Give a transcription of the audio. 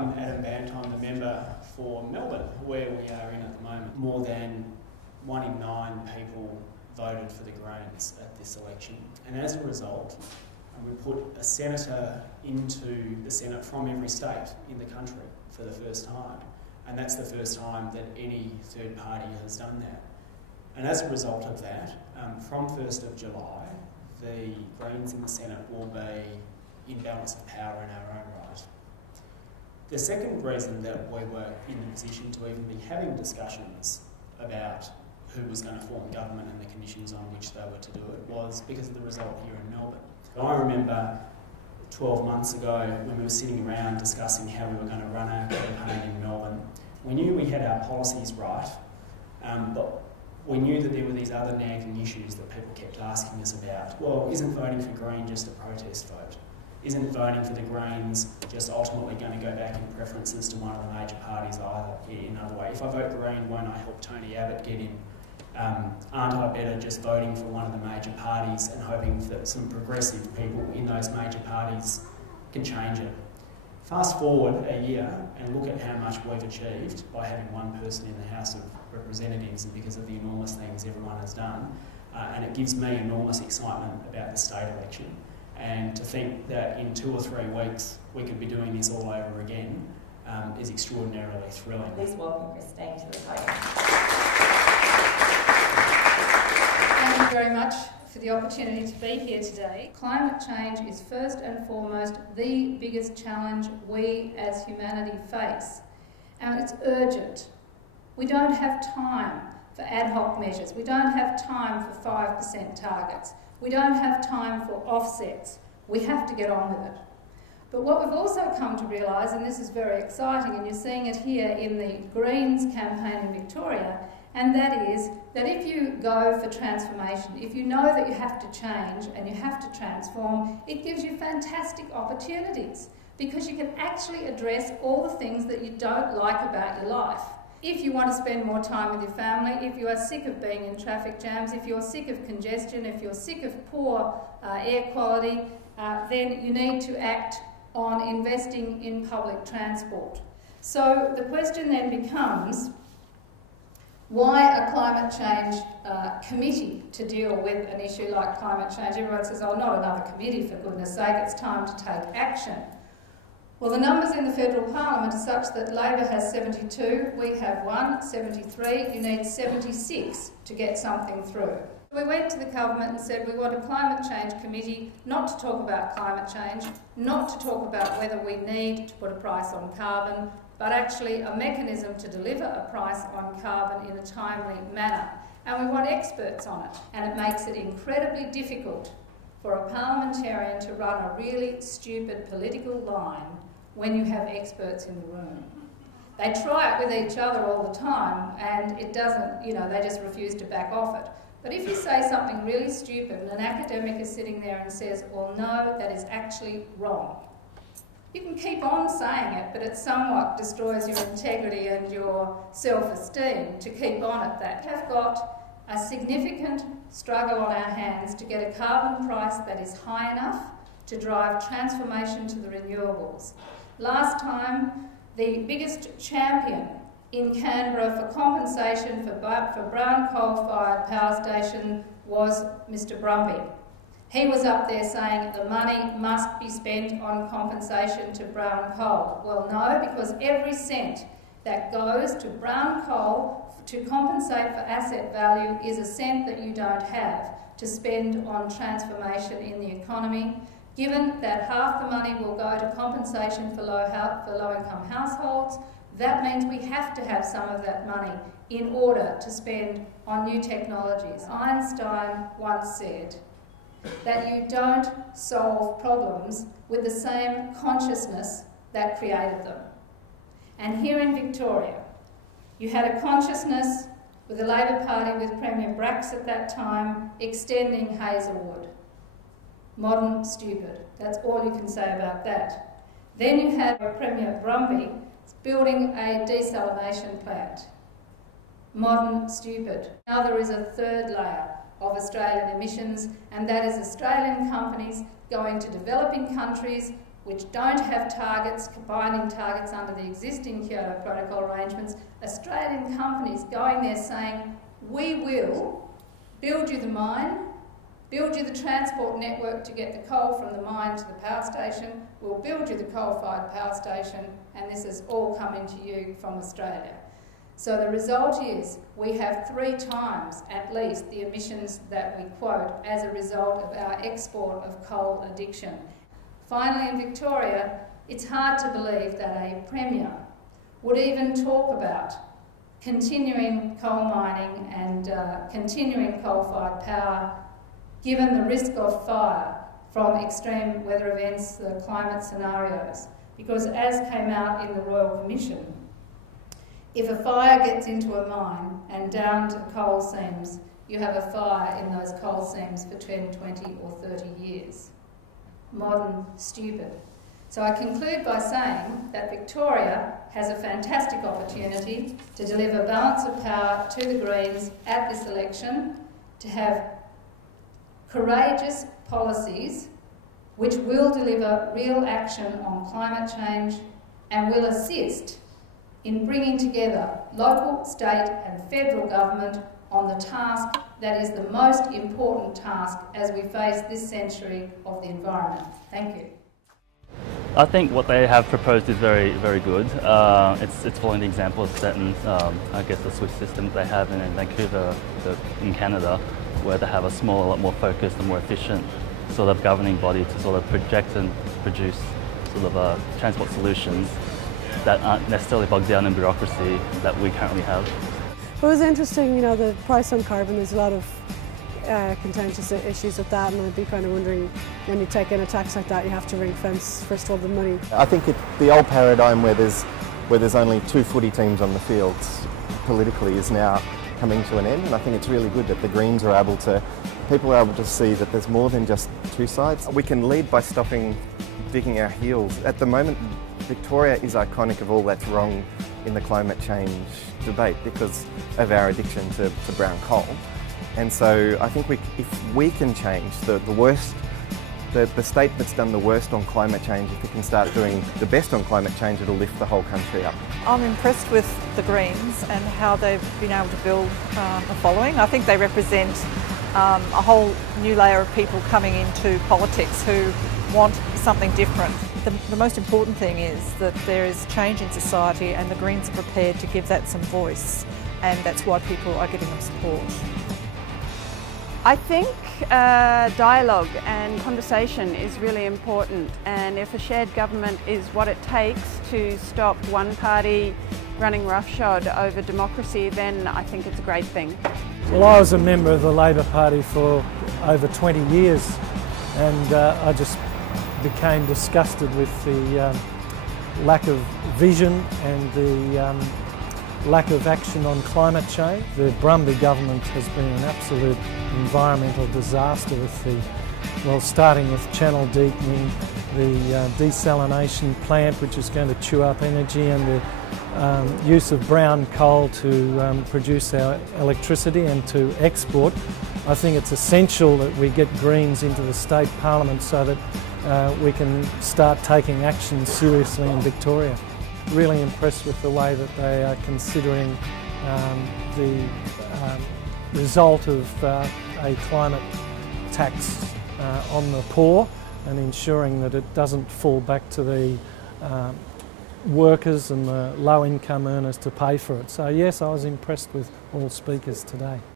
I'm Adam Bandt. I'm the member for Melbourne, where we are in at the moment. More than 1 in 9 people voted for the Greens at this election, and as a result, we put a senator into the Senate from every state in the country for the first time, and that's the first time that any third party has done that. And as a result of that, from 1st of July, the Greens in the Senate will be in balance of power in our own right. The second reason that we were in a position to even be having discussions about who was going to form government and the conditions on which they were to do it was because of the result here in Melbourne. I remember 12 months ago when we were sitting around discussing how we were going to run our campaign in Melbourne. We knew we had our policies right, but we knew that there were these other nagging issues that people kept asking us about. Well, isn't voting for Green just a protest vote? Isn't voting for the Greens just ultimately going to go back in preferences to one of the major parties in another way? If I vote Green, won't I help Tony Abbott get in? Aren't I better just voting for one of the major parties and hoping that some progressive people in those major parties can change it? Fast forward a year and look at how much we've achieved by having one person in the House of Representatives and because of the enormous things everyone has done. And it gives me enormous excitement about the state election. And to think that in 2 or 3 weeks we could be doing this all over again is extraordinarily thrilling. Please welcome Christine to the podium. Thank you very much for the opportunity to be here today. Climate change is first and foremost the biggest challenge we as humanity face, and it's urgent. We don't have time for ad hoc measures. We don't have time for 5% targets. We don't have time for offsets. We have to get on with it. But what we've also come to realise, and this is very exciting, and you're seeing it here in the Greens campaign in Victoria, and that is that if you go for transformation, if you know that you have to change and you have to transform, it gives you fantastic opportunities because you can actually address all the things that you don't like about your life. If you want to spend more time with your family, if you are sick of being in traffic jams, if you're sick of congestion, if you're sick of poor air quality, then you need to act on investing in public transport. So the question then becomes, why a climate change committee to deal with an issue like climate change? Everyone says, oh, not another committee, for goodness sake, it's time to take action. Well, the numbers in the federal parliament are such that Labor has 72, we have 73, you need 76 to get something through. We went to the government and said we want a climate change committee not to talk about climate change, not to talk about whether we need to put a price on carbon, but actually a mechanism to deliver a price on carbon in a timely manner. And we want experts on it, and it makes it incredibly difficult for a parliamentarian to run a really stupid political line when you have experts in the room. They try it with each other all the time, and it doesn't, they just refuse to back off it. But if you say something really stupid and an academic is sitting there and says, well, no, that is actually wrong, you can keep on saying it, but it somewhat destroys your integrity and your self-esteem to keep on at that. We have got a significant struggle on our hands to get a carbon price that is high enough to drive transformation to the renewables. Last time, the biggest champion in Canberra for compensation for brown coal-fired power station was Mr Brumby. He was up there saying the money must be spent on compensation to brown coal. Well, no, because every cent that goes to brown coal to compensate for asset value is a cent that you don't have to spend on transformation in the economy. Given that half the money will go to compensation for low-income households, that means we have to have some of that money in order to spend on new technologies. Einstein once said that you don't solve problems with the same consciousness that created them. And here in Victoria, you had a consciousness with the Labor Party, with Premier Bracks at that time, extending Hazelwood. Modern stupid. That's all you can say about that. Then you had Premier Brumby building a desalination plant. Modern stupid. Now there is a third layer of Australian emissions, and that is Australian companies going to developing countries which don't have targets, binding targets under the existing Kyoto Protocol arrangements, Australian companies going there saying, we will build you the mine, build you the transport network to get the coal from the mine to the power station, we'll build you the coal-fired power station, and this is all coming to you from Australia. So the result is we have 3 times at least the emissions that we quote as a result of our export of coal addiction. Finally, in Victoria, it's hard to believe that a Premier would even talk about continuing coal mining and continuing coal-fired power, given the risk of fire from extreme weather events, the climate scenarios. Because as came out in the Royal Commission, if a fire gets into a mine and down to coal seams, you have a fire in those coal seams for 10, 20 or 30 years. Modern, stupid. So I conclude by saying that Victoria has a fantastic opportunity to deliver balance of power to the Greens at this election, to have courageous policies which will deliver real action on climate change and will assist in bringing together local, state and federal government on the task that is the most important task as we face this century of the environment. Thank you. I think what they have proposed is very, very good. It's following the example set in, I guess, the Swiss system they have in Vancouver, in Canada, where they have a smaller, lot more focused and more efficient sort of governing body to sort of project and produce sort of transport solutions that aren't necessarily bogged down in bureaucracy that we currently have. It was interesting, you know, the price on carbon. There's a lot of contentious issues with that, and I'd be kind of wondering, when you take in a tax like that, you have to ring fence first of all the money. I think the old paradigm where there's only 2 footy teams on the fields politically is now coming to an end, and I think it's really good that the Greens are able to, people are able to see that there's more than just 2 sides. We can lead by stopping digging our heels. At the moment, Victoria is iconic of all that's wrong in the climate change debate because of our addiction to brown coal. And so I think if we can change the state that's done the worst on climate change, if it can start doing the best on climate change, it'll lift the whole country up. I'm impressed with the Greens and how they've been able to build a following. I think they represent a whole new layer of people coming into politics who want something different. The most important thing is that there is change in society and the Greens are prepared to give that some voice, and that's why people are giving them support. I think dialogue and conversation is really important, and if a shared government is what it takes to stop one party running roughshod over democracy, then I think it's a great thing. Well, I was a member of the Labor Party for over 20 years, and I just became disgusted with the lack of vision and the lack of action on climate change. The Brumby government has been an absolute environmental disaster with starting with channel deepening, the desalination plant which is going to chew up energy, and the use of brown coal to produce our electricity and to export. I think it's essential that we get Greens into the state parliament so that we can start taking action seriously in Victoria. Really impressed with the way that they are considering the result of a climate tax on the poor and ensuring that it doesn't fall back to the workers and the low income earners to pay for it. So yes, I was impressed with all speakers today.